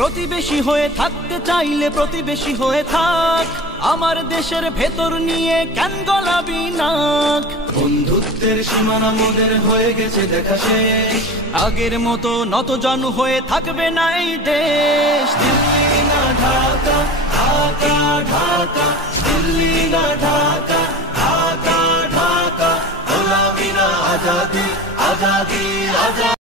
প্রতিবেশী হয়ে থাকতে চাইলে প্রতিবেশী হয়ে থাক, আমার দেশের ভেতর নিয়ে কেন গলাবি নাক। বন্ধুত্বের সীমানা মোদের হয়ে গেছে দেখা শেষ, আগের মতো নতজানু হয়ে থাকবে না এই দেশ। দিল্লি না ঢাকা, ঢাকা ঢাকা, দিল্লি না ঢাকা, ঢাকা ঢাকা, গোলামি না আজাদি, আজাদি আজাদি।